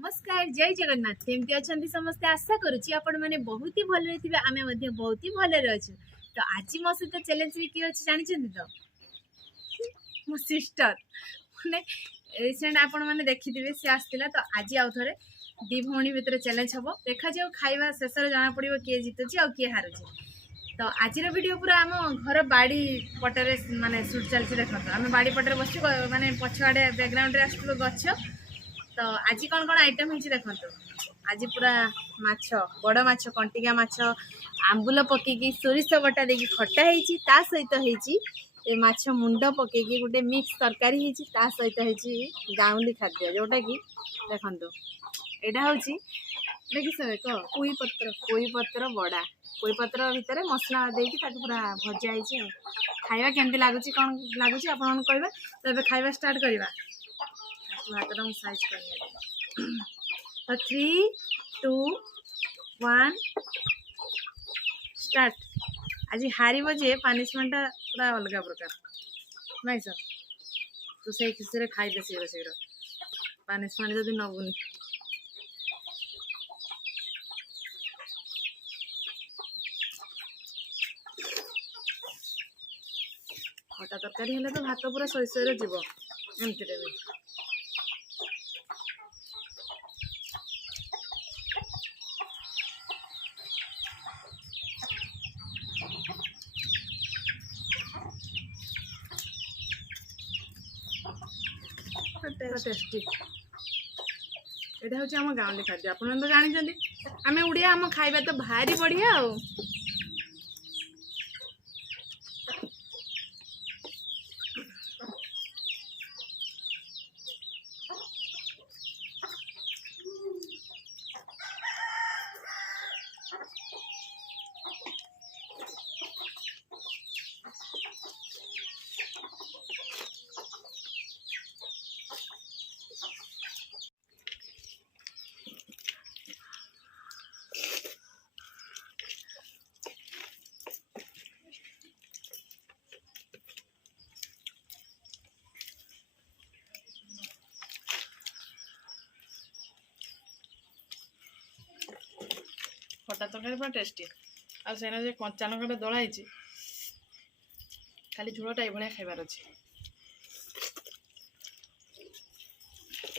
नमस्कार जय जगन्नाथ केमती अच्छा समस्ते आशा करुच्ची आपण मैंने बहुत ही भल थे आम बहुत ही भल अच्छे तो आज मो सहित चैलेंज भी किए अच्छे जानते तो मो सिस्टर मैंने रिसेंट आपण मैंने देखी सी आसला तो आज आउ थे दी भौणी भितर चैलेंज हम देखा जाओ खाଇବା शेष जना पड़ो किए जीतुची आ किए हारुची तो आज वीडियो पूरा आम घर बाड़ी पटरे माने सुट चलती देखो आम बाड़ी पटरे बस माने पछुआड़े बैकग्राउंड रे आसलु गछ तो आज कौन कौन आइटम होची देखंतु आज पूरा माछ बड़ माछ कंटिका माछ आंबुल पकेकी सोरिष बटा देकी खट्टा हेची ता सहित हेची ए माछ मुंड पकेकी गोटे मिक्स तरकारी हेची ता सहित हेची गाउली खाद्य जोटा कि देखंतु एटा होची देखि सब को कोई पत्र बड़ा कोई पत्र भितर मसला देकी ताकू पूरा भजा हेची खाइबा केमती लागुची कोन लागुची आपन कहबा तबे खाइबा स्टार्ट करबा हाथ साइज कर 3 2 1 स्टार्ट आज हार जे पनिशमेंट पूरा अलग प्रकार नहीं सर तो से खुशी खाई दे शीघ्र शीघ्र पनिशमेंट जब नबुनी खटा तरकारी हेले तो भात पूरा सही सही जीव एमती भी टेस्टी यहाँ हूँ आम गाँव खाद्य आप तो जानते आम उड़िया आम खाଇବା तो भारी बढ़िया आ खटा तरकारी पूरा टेस्टी आ से कंचा लंका दलाई खाली झोलटा ये खाइबार अच्छे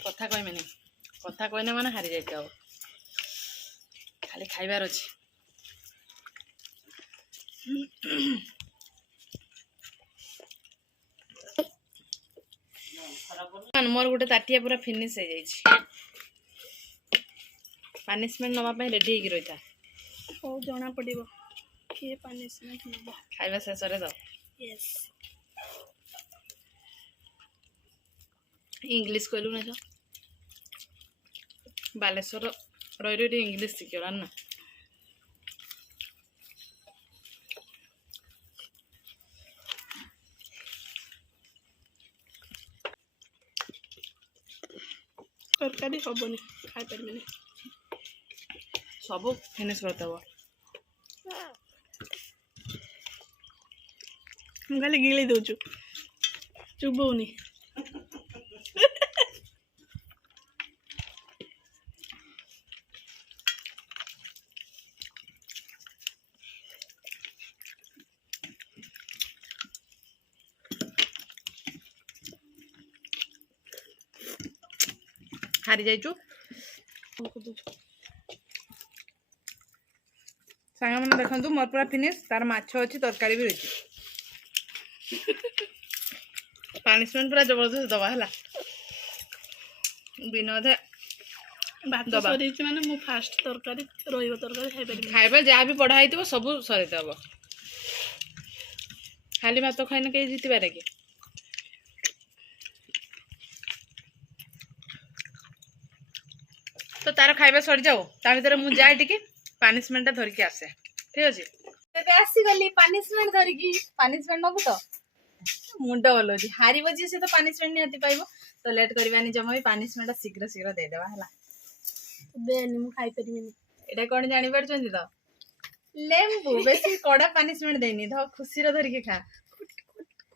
कथा कहमें कथा कहने माने हारी जाए खाली खाइबार अच्छे मोर गोटे ताटिया पूरा फिनिश हो जाए पनिशमेंट नापी रेडी हो रही था ओ जना पड़िबो के पनिशमेंट नबो खाइबा शेष रे तो यस इंग्लिश कहलु ना तो बालेश्वर रही रही इंग्लिश शिखला ना तरकारी हबनी खाइ परबेनी सब फिनिश करते हो खाली गिली दौचु चुबौनी हारी जाइचु सांग मैंने देखु मोर पूरा फिनिश तार माछ अच्छी तरकारी भी रही पनिशमेंट पूरा जबरदस्त दबा है विनोद भात सरी माने मु फास्ट तरकारी रोइबो तरकारी खाइ परबेनी खाइबा जहाँ भी पढ़ाई थी सब सरीदेव खाली भात खाइने कहीं जीत पारे कि तो तार खाइबा सरी जाओ ता भीतर मु जाए टिके पनिशमेंट धरिकी आसे ठीक अच्छे तेरे आसी गली पनिशमेंट धरिकी पनिशमेंट नबु तो मुंड बोलो हारी बजी से तो पनिशमेंट निहाती पाइबो तो लेट करबानी जमा भी पनिशमेंट शीघ्र शीघ्र दे देबा हला बेनी मु खाइ परबेनी एटा कोन जानि परछन तो लेम्बू बेसी कड़ा पनिशमेंट देनी ध खुशी रो धरिकी खा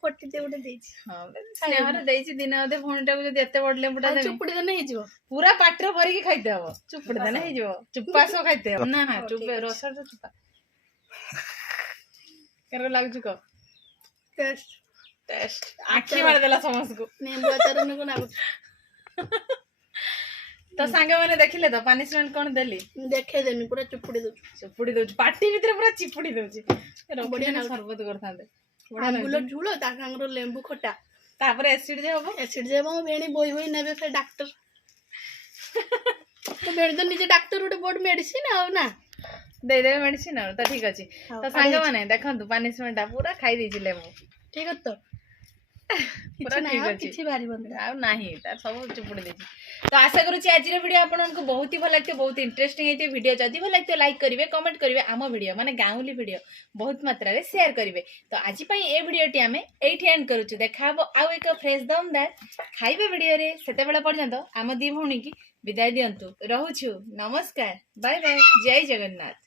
ପଟିଟେ ଗୋଟେ ଦେଇଛି ହଁ ସ୍ନେହରେ ଦେଇଛି ଦିନେ ଅଧେ ଭଉଣୀଟାକୁ ଯଦି ଏତେ ବଡ ଲେମ୍ବୁଟା ଦେବି ଚୁପୁଡି ଦେଲେ ହେଇଯିବ ପୁରା ପାଟିରେ ଭରିକି ଖାଇତେ ହବ ଚୁପୁଡି ଦେଲେ ହେଇଯିବ ଚୁପା ସହ ଖାଇତେ ହବ ନା ନା ଚୁପା ରସଟା ଚୁପା କେମିତି ଲାଗୁଛି କହ ଟେଷ୍ଟ ଟେଷ୍ଟ ଆଖି ମାରିଦେଲା ସମସ୍ତଙ୍କୁ ନେମ୍ବୁ ଆଚାର ଲାଗୁଛି ତ ସାଙ୍ଗମାନେ ଦେଖିଲେ ତ ପାନିଶମେଣ୍ଟ କଣ ଦେଲି ଦେଖେଇଦେମି ପୁରା ଚୁପୁଡି ଦଉଛି ଚିପୁଡି ଦଉଛି ପାଟି ଭିତରେ ପୁରା ଚିପୁଡି ଦଉଛି ବଢିଆ ରଖିକିନା ଲାଗୁଛି। ସରବତ କରିଥାନ୍ତେ ଆମ୍ବୁଲ ଝୁଳ ତା ସାଙ୍ଗର ଲେମ୍ବୁ ଖଟା ତାପରେ ଏସିଡ ଯେ ହବ ଏସିଡ ଯେ ମୋ ଭେଣୀ ବୋହି ବୋହି ନେବେ ଫେର ଡାକ୍ତର ତ ଭେଣୀ ତ ନିଜେ ଡାକ୍ତର ଗୋଟେ ବଡ ମେଡିସିନ ଆଉ ନା ଦେଇଦେବେ ମେଡିସିନ ଆଉ ତ ଠିକ ଅଛି ହଉ, ତ ସାଙ୍ଗମାନେ ଦେଖନ୍ତୁ ପାନିଶମେଣ୍ଟ ଟା ପୁରା ଖାଇ ଦେଇଛି ଲେମ୍ବୁ ଠିକ ଅଛି ତ ପୁରା କିଛି ନାହିଁ ଠିକ ଆଉ ଅଛି କିଛି ବାହାରିବନି ଆଉ ନାହିଁ ତାର ସବୁ ଚିପୁଡି ଦେଇଛି ତ ଆଶା କରୁଛି ଆଜିର ଭିଡିଓ ଆପଣଙ୍କୁ ବହୁତ ହି ଭଲ ଲାଗିଥିବ ବହୁତ ଇଣ୍ଟରେଷ୍ଟିଂ ହେଇଥିବ ଭିଡିଓ ଯଦି ଭଲ ଲାଗିଥିବ ଲାଇକ୍ କରିବେ କମେଣ୍ଟ କରିବେ ଆମ ଭିଡିଓ ମାନେ ଗାଉଁଲି ଭିଡିଓ ବହୁତ ମାତ୍ରାରେ ସେୟାର କରିବେ ତ ଆଜି ପାଇଁ ଏ ଭିଡିଓଟି ଆମେ ଏଇଠି ଏଣ୍ଡ କରୁଛୁ ଦେଖା ହବ ଆଉ ଏକ ଫ୍ରେଶ ଦମଦାର ଖାଇବା ଭିଡିଓରେ ସେତେବେଳେ ପର୍ଯ୍ୟନ୍ତ ଆମ ଦି ଭଉଣୀ କି ବିଦାୟ ଦିଅନ୍ତୁ ରହୁଛୁ ନମସ୍କାର ବାଏ ବାଏ ଜୟ ଜଗନ୍ନାଥ।